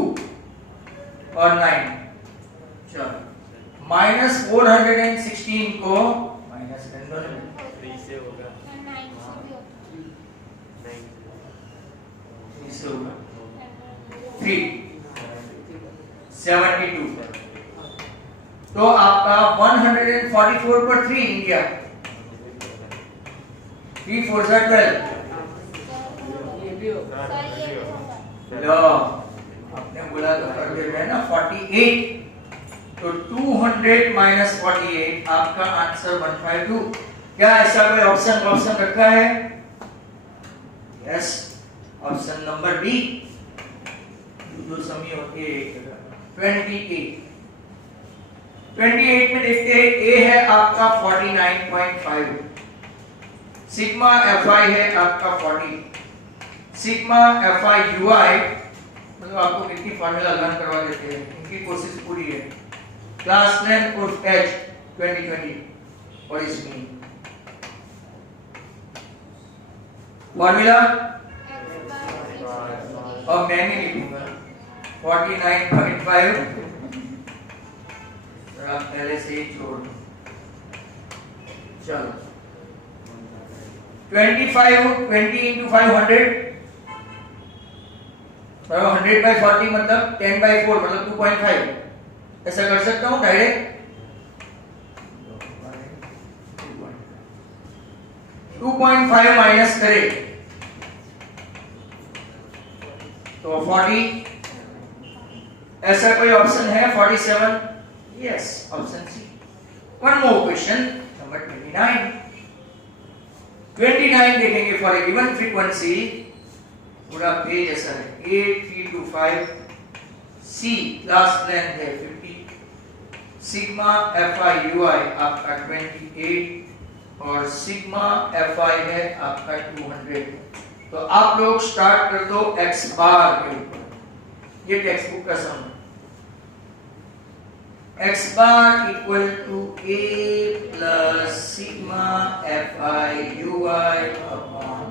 और 9। चलो -416 को माइनस कर दो, 3 से होगा 9 से भी होता 3 से होगा 372। तो आपका 144 पर 3 इंडिया, 3 4 12। ये भी होगा है। सर ये भी होगा। लो आपने बोला तो कर दे रहे हैं ना 48। तो 200 माइनस 48 आपका आंसर 152। क्या ऐसा कोई ऑप्शन रखा है? Yes, option number B. दो समी होती है एक जगह। 28 में देखते हैं, ए है आपका 49.5, सिग्मा fi है आपका 40, सिग्मा fi ui, मतलब आपको कितनी फार्मूला लर्न करवा देते हैं, इनकी कोशिश पूरी है। क्लास 10 उर्फ h 2020 और इसमें फार्मूला और मैं नहीं लिखूंगा 49.5, आप पहले से ही छोड़ दो। चलो 20 into 500, 100 by 40 मतलब 10 by 4 मतलब 2.5। ऐसा कर सकता हूँ डायरेक्ट। 2.5 माइनस करें तो 40। ऐसा कोई ऑप्शन है 47? Yes, option C. One more question number 29 देखेंगे। फॉर ए गिवन फ्रीक्वेंसी, पूरा पेज ऐसा है 8325, सी क्लास लेंथ है 50, सिग्मा fi ui आपका 28 और सिग्मा fi है आपका 200। तो आप लोग स्टार्ट कर दो x बार के ऊपर। ये टेक्स्ट बुक का सम है। x bar equal to a plus sigma fi ui upon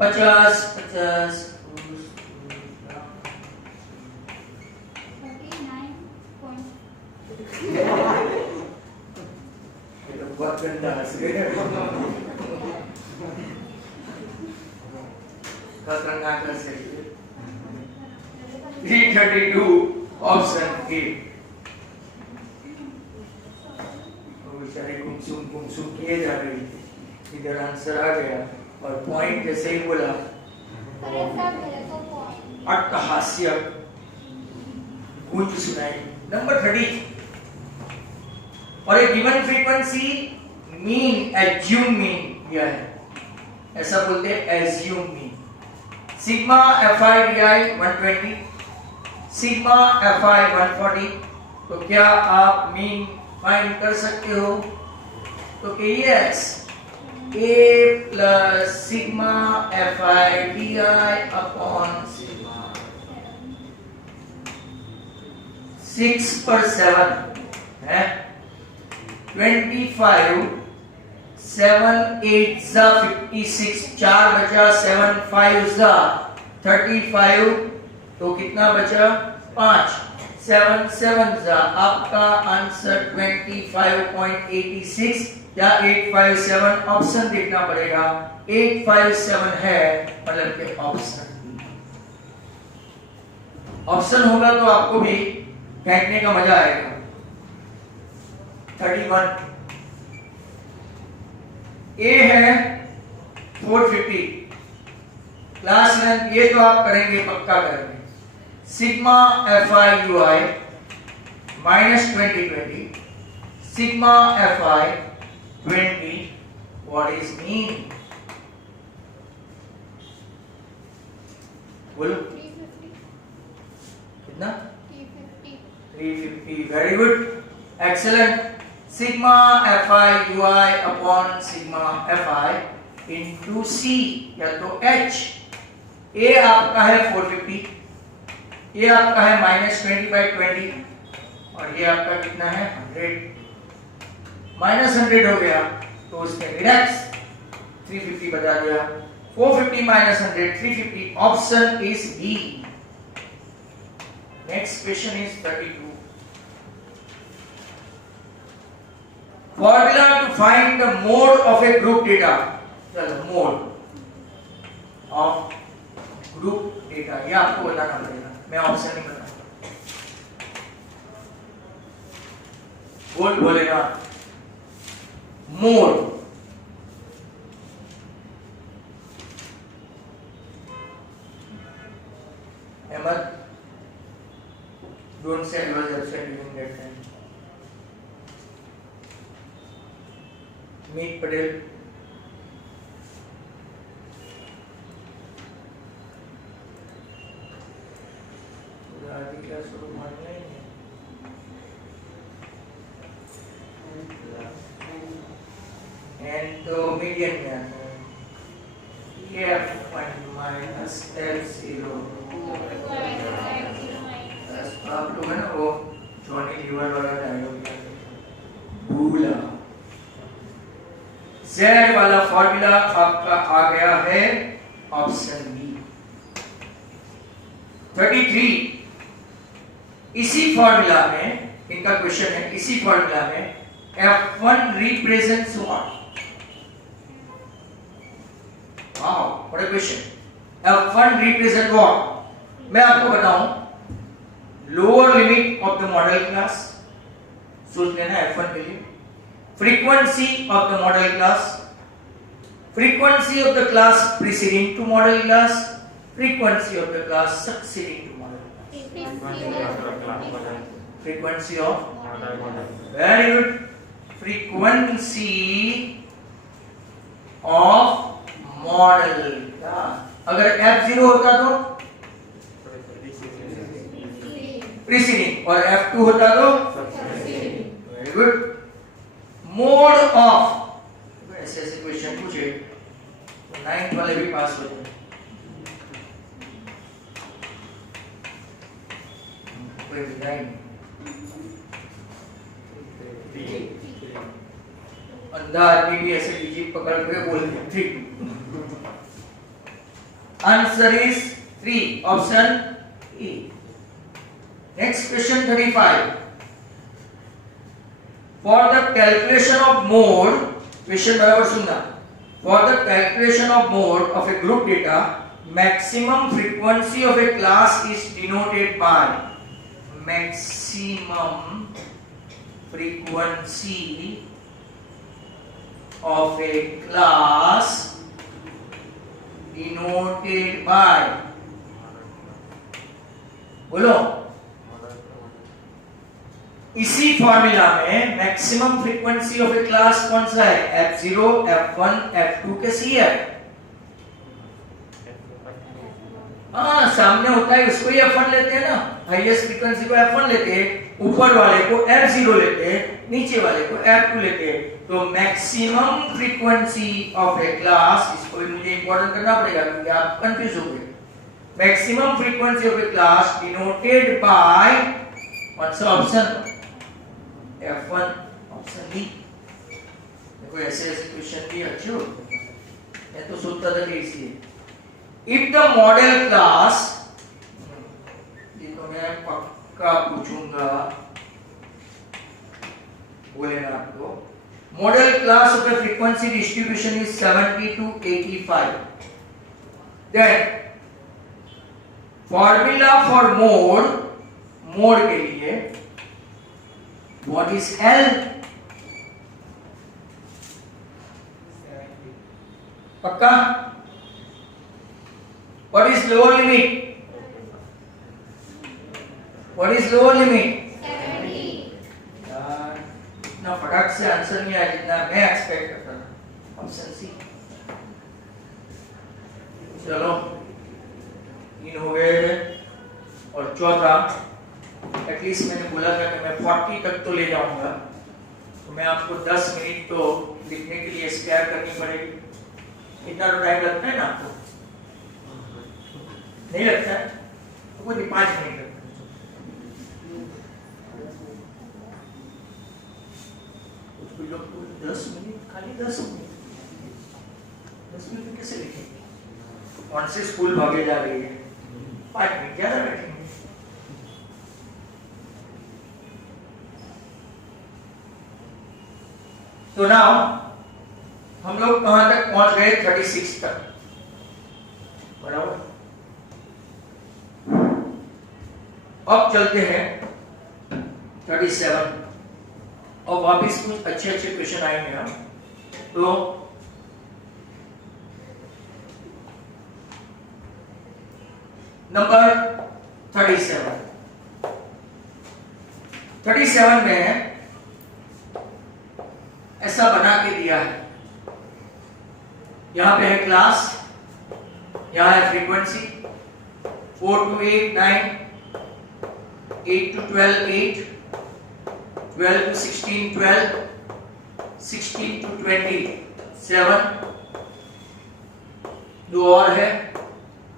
50 बहुत गंदा हंस गए, खतरनाक हंस गए। 332 ऑप्शन ए। बेचारे गुमसुम किए जा रही थी, इधर आंसर आ गया और पॉइंट जैसे ही बोला अरे सर मेरे को पॉइंट अट्टहास्य गूंज सुनाई। नंबर 30, और एक given frequency mean assume mean दिया है, ऐसा बोलते हैं assume mean. Sigma fi di 120, sigma fi 140। तो क्या आप मीन फाइंड कर सकते हो? तो कि yes, a plus sigma fi di upon 6 पर 7 है 25, 7 8 जा 56, 4 बचा, 7 5 जा 35, तो कितना बचा 5, 7 7 जा आपका आंसर 25.86 या 857। ऑप्शन देखना पड़ेगा, 857 है मतलब के ऑप्शन होगा तो आपको भी फेंकने का मजा आएगा। 31, ए है 450, क्लास लेंथ ये तो आप करेंगे, पक्का करेंगे। Sigma fi ui minus 2020 sigma fi 20, what is mean? बोलो 350 कितना? 350 350, very good, excellent। sigma fi ui upon sigma fi into c या तो h, a आपका है 450, ये आपका है -20/20 और ये आपका कितना है 100, -100 हो गया तो उसमें रिडक्स 350 बता दिया। 450 minus 100 350, option is B. Next question is 32। Formula to find the mode of a group data. चलो, मोड ऑफ ग्रुप डेटा ये आपको बताना पड़ेगा, मैं ऑप्शन नहीं बताऊंगा। बोलेगा mode, Ahmed, don't say I was absent during that time. Meet Patel. आधी क्लास शुरू मारना ही है। And तो मीडियन में आता है ये minus L0। आप लोग है ना वो जॉनी लीवर वाला डायलॉग भूला। Z वाला फॉर्मूला आपका आ गया है ऑप्शन बी। 33, इसी फॉर्मूला में इनका क्वेश्चन है, इसी फॉर्मूला में F1 represents what? Wow, what a question. F1 represent what? मैं आपको बताऊं, lower limit of the modal class, सोच लेना F1 के लिए, frequency of the modal class, frequency of the class preceding to modal class, frequency of the class succeeding to model class, frequency of very good, frequency of model class। अगर F0 होता तो preceding और F2 होता तो very good। mode of, ऐसे ऐसे question पूछे तो 9th वाले भी पास होते हैं। अंधा आदमी भी ऐसे डिजिट पकड़ के बोलते हैं 3। Answer is 3, option A. Next question 35। For the calculation of mode, question बराबर सुनना, for the calculation of mode of a group data maximum frequency of A class is denoted by maximum frequency of a class denoted by, बोलो, इसी formula में maximum frequency of A class कौन सा है? F0, F1, F2 के CF। हाँ, सामने होता है उसको ही F1 लेते हैं ना, हाईएस्ट फ्रीक्वेंसी को F1 लेते हैं, ऊपर वाले को F0 लेते हैं, नीचे वाले को F2 लेते हैं। तो maximum frequency of A class, इसको भी मुझे इंपॉर्टेंट करना पड़ेगा क्योंकि आप कंफ्यूज हो गए। Maximum frequency of A class denoted by, कौन सा ऑप्शन? F1, option B. देखो ऐसे ऐसे क्वेश्चन भी अच्छे होते हैं, मैं तो सोचता था कि इसलिए if the model class, ये तो मैं पक्का पूछूंगा, बोलेगा आपको, model class of a frequency distribution is 70 to 85, then formula for mode के लिए what is L? पक्का? What is lower limit? What is lower limit? 70. यार इतना फटाक से आंसर नहीं आया जितना मैं एक्सपेक्ट करता था। Option C. चलो 3 हो गए और चौथा, एटलीस्ट मैंने बोला था कि मैं 40 तक तो ले जाऊंगा, तो मैं आपको 10 मिनट तो लिखने के लिए स्पेयर करनी पड़ेगी। इतना तो टाइम लगता है ना आपको? नहीं लगता है? तो कोई 5 मिनट लगता है। कुछ लोग 10 मिनट, खाली 10 मिनट कैसे लिखेंगे? कौन से स्कूल भागे जा रही है? 5 मिनट ज्यादा बैठेंगे। तो नाउ हम लोग कहां तक पहुंच गए? 36 तक, बराबर। अब चलते हैं 37 और वापस कुछ अच्छे अच्छे क्वेश्चन आएंगे हम। तो नंबर 37 में ऐसा बना के दिया है, यहां पे है क्लास, यहां है frequency, 4 to 8 9, 8 to 12 8, 12 to 16 12, 16 to 20 7, दो और है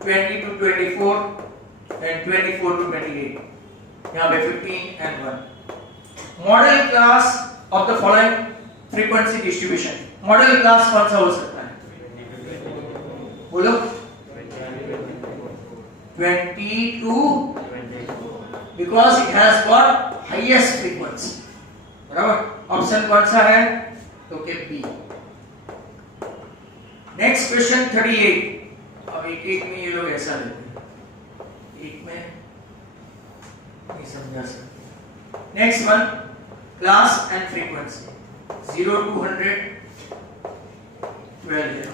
20 to 24 and 24 to 28, यहाँ पे 15 and 1। Model class of the following frequency distribution. Model class कौन सा हो सकता है? बोलो। 20 to, because it has got highest frequency, बराबर। ऑप्शन कौन सा है? तो के बी। Next question 38। अब एक में ये लोग ऐसा लेते हैं, एक में नहीं समझा सकते। Next one, class and frequency. 0 to 100 12 है,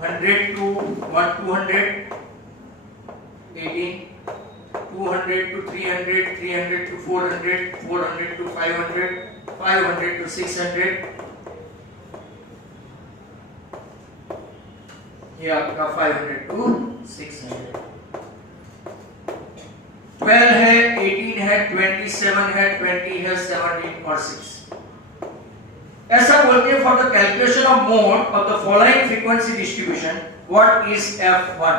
100 to 1 to 100 18, 200 to 300, 300 to 400, 400 to 500, 500 to 600। ये आपका 500 to 600। 12 है, 18 है, 27 है, 20 है, 17 और 6। ऐसा बोलते हैं, for the calculation of mode of the following frequency distribution what is F1?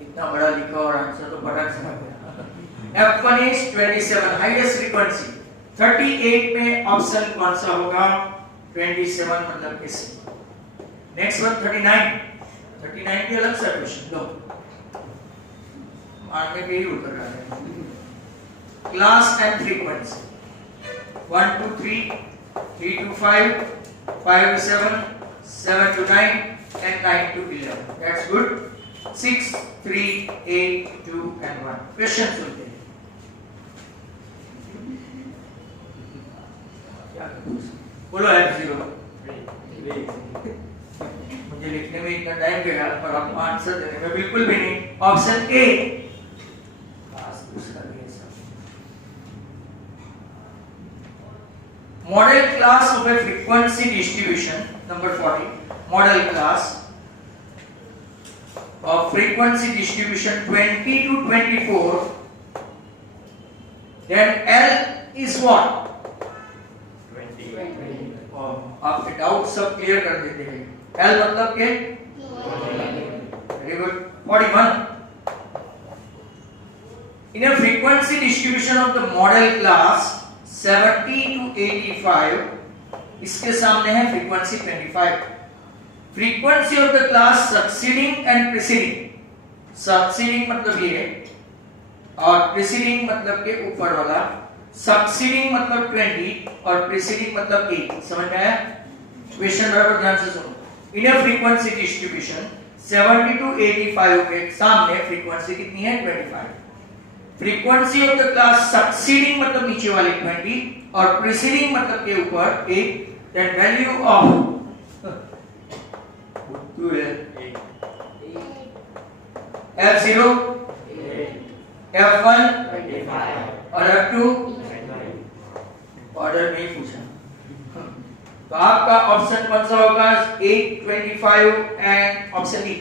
इतना बड़ा लिखा और आंसर तो बड़ा समझ गया। F1 is 27, highest frequency. 38 में ऑप्शन कौन सा होगा? 27 मतलब किस? नेक्स्ट वन 39 के अलग सा क्वेश्चन लो, मारने पे ही उत्तर आ रहा है। Class and frequency 1 to 3, 3 to 5, 5 to 7, 7 to 9 and 9 to 11। That's good। 6 3 8 2 and 1। Question सुनते हैं। क्या बोलो? F0। मुझे लिखने में इतना टाइम गया और आपको आंसर देने में बिल्कुल भी नहीं। Option A. Model class of A frequency distribution number 40। Model class of frequency distribution 20 to 24, then L is what? 20। आपके डाउट सब क्लियर कर देते हैं। L मतलब के? Very good. 41। In a frequency distribution of the model class 70 to 85, इसके सामने है frequency 25। Frequency of the class succeeding and preceding. Succeeding मतलब ये और प्रीसीडिंग मतलब के ऊपर वाला। सक्सीडिंग मतलब 20 और प्रीसीडिंग मतलब 8। समझ में आया? क्वेश्चन बराबर ध्यान से सुनो। इन अ फ्रीक्वेंसी डिस्ट्रीब्यूशन 70 टू 85 के सामने फ्रीक्वेंसी कितनी है? 25। Frequency of the class succeeding मतलब नीचे वाले 20 और प्रीसीडिंग मतलब के ऊपर 8। देन वैल्यू ऑफ 2 है F0 F1 और F2 ऑर्डर नहीं पूछा। तो आपका ऑप्शन कौन सा होगा? 8, 25 एंड ऑप्शन डी।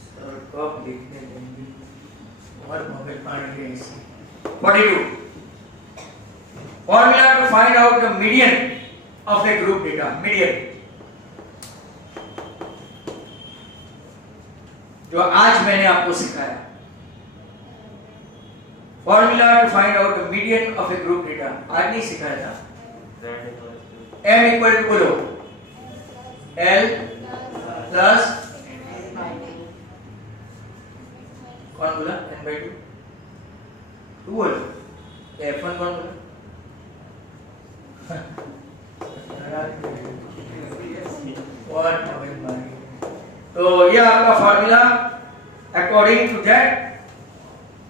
सर कब लिखने देंगे और मगज पानी के ऐसे। 42 formula to find out the median of a group data। median जो आज मैंने आपको सिखाया, formula to find out the median of a group data, आज नहीं सिखाया था। m इक्वल टू बोलो l प्लस कौन बोला n/2 तू बोल f1 कौन बोला तो ये आपका फॉर्मूला। अकॉर्डिंग टू दैट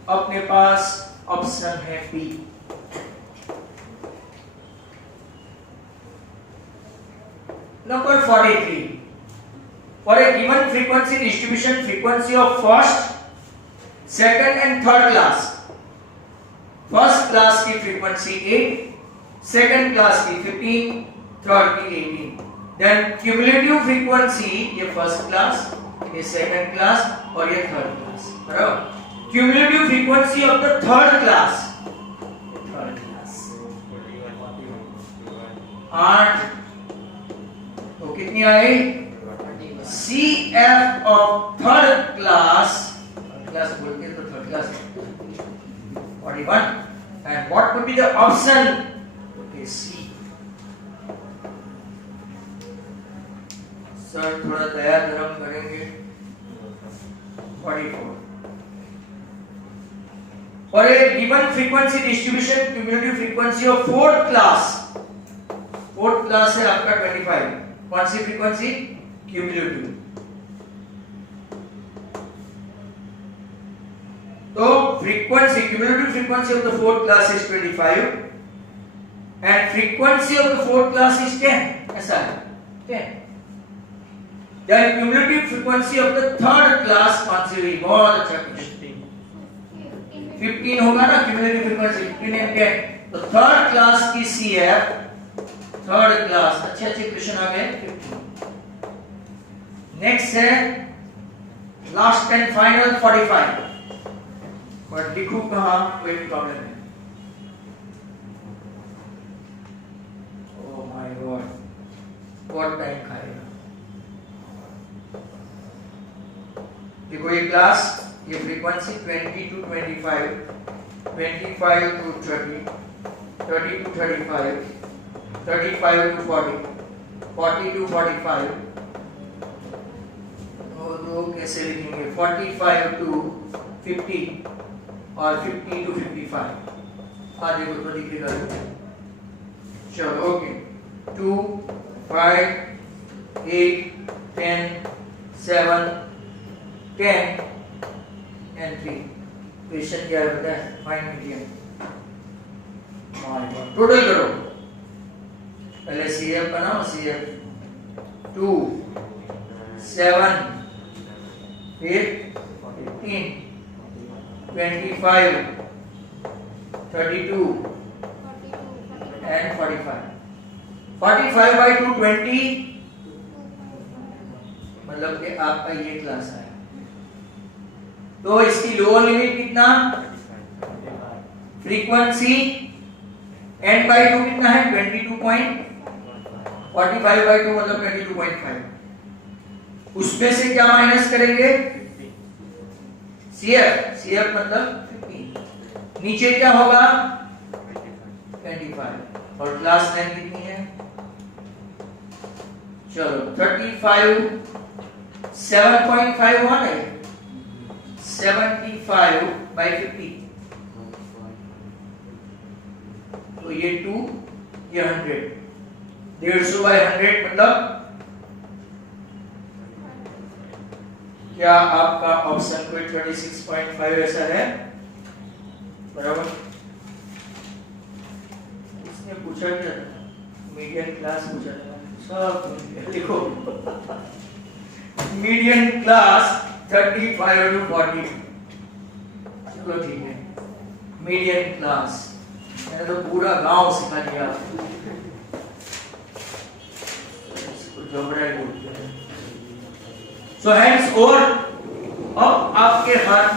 अपने पास ऑप्शन है P। Number 43 for a given frequency distribution, frequency of first, second and third class. First class की फ्रीक्वेंसी 8, सेकंड क्लास की 15, थर्ड की 18। देन क्यूमुलेटिव फ्रीक्वेंसी, ये फर्स्ट क्लास, ये सेकंड क्लास और ये third class, बराबर। Cumulative frequency of the third class, 8 तो कितनी आई? CF of third class, class बोलते हैं तो third class 41। And what would be the option? Okay C। Sir थोड़ा दया धर्म करेंगे। 44 for a given frequency distribution, cumulative frequency of fourth class है आपका 25। कौन सी फ्रीक्वेंसी? क्यूमुलेटिव। तो frequency, cumulative frequency of the fourth class is 25 and frequency of the fourth class is 10। ऐसा है 10। Then cumulative frequency of the third class कौन सी हुई? बहुत अच्छा क्वेश्चन। 15 होगा ना cumulative frequency 15 एंड 10। तो थर्ड क्लास की CF, थर्ड क्लास, अच्छे अच्छे क्वेश्चन आ गए। 15। नेक्स्ट है लास्ट एंड फाइनल 45। बट लिखूं कहां? कोई प्रॉब्लम है। ओह माय गॉड, बहुत टाइम खाएगा। देखो ये क्लास, ये frequency 20 to 25, 25 to 30, 30 to 35, 35 to 40, 40 to 45। तो कैसे लिखेंगे? 45 to 50 और 50 to 55। हाँ देखो तो लिखेगा। चलो ओके। 2, 5, 8, 10, 7, 10 and 3। क्वेश्चन क्या है पता है? Find median. टोटल करो, पहले CF बनाओ। CF 2, 7, फिर 15, 25, 32 and 45। 45 by 2 20, मतलब कि आपका ये क्लास है। तो इसकी लोअर लिमिट कितना? फ्रीक्वेंसी n by 2 कितना है? 22.45 by 2 मतलब 22.5। उसमें से क्या माइनस करेंगे? CF मतलब 15। नीचे क्या होगा? 25। और क्लास 9 कितनी है? चलो 35 7.51 है। 75 by 50 तो ये 2, ये 100, 150 by 100 मतलब क्या आपका ऑप्शन कोई 36.5 ऐसा है? बराबर। इसने पूछा क्या था? मीडियन क्लास पूछा था। सब लिखो। Median class 35 to 40। चलो ठीक है, मीडियन क्लास, मैंने तो पूरा गांव सिखा दिया। इसको जबड़ा ही बोलते हैं। सो हैंड्स ओवर, अब आपके हाथ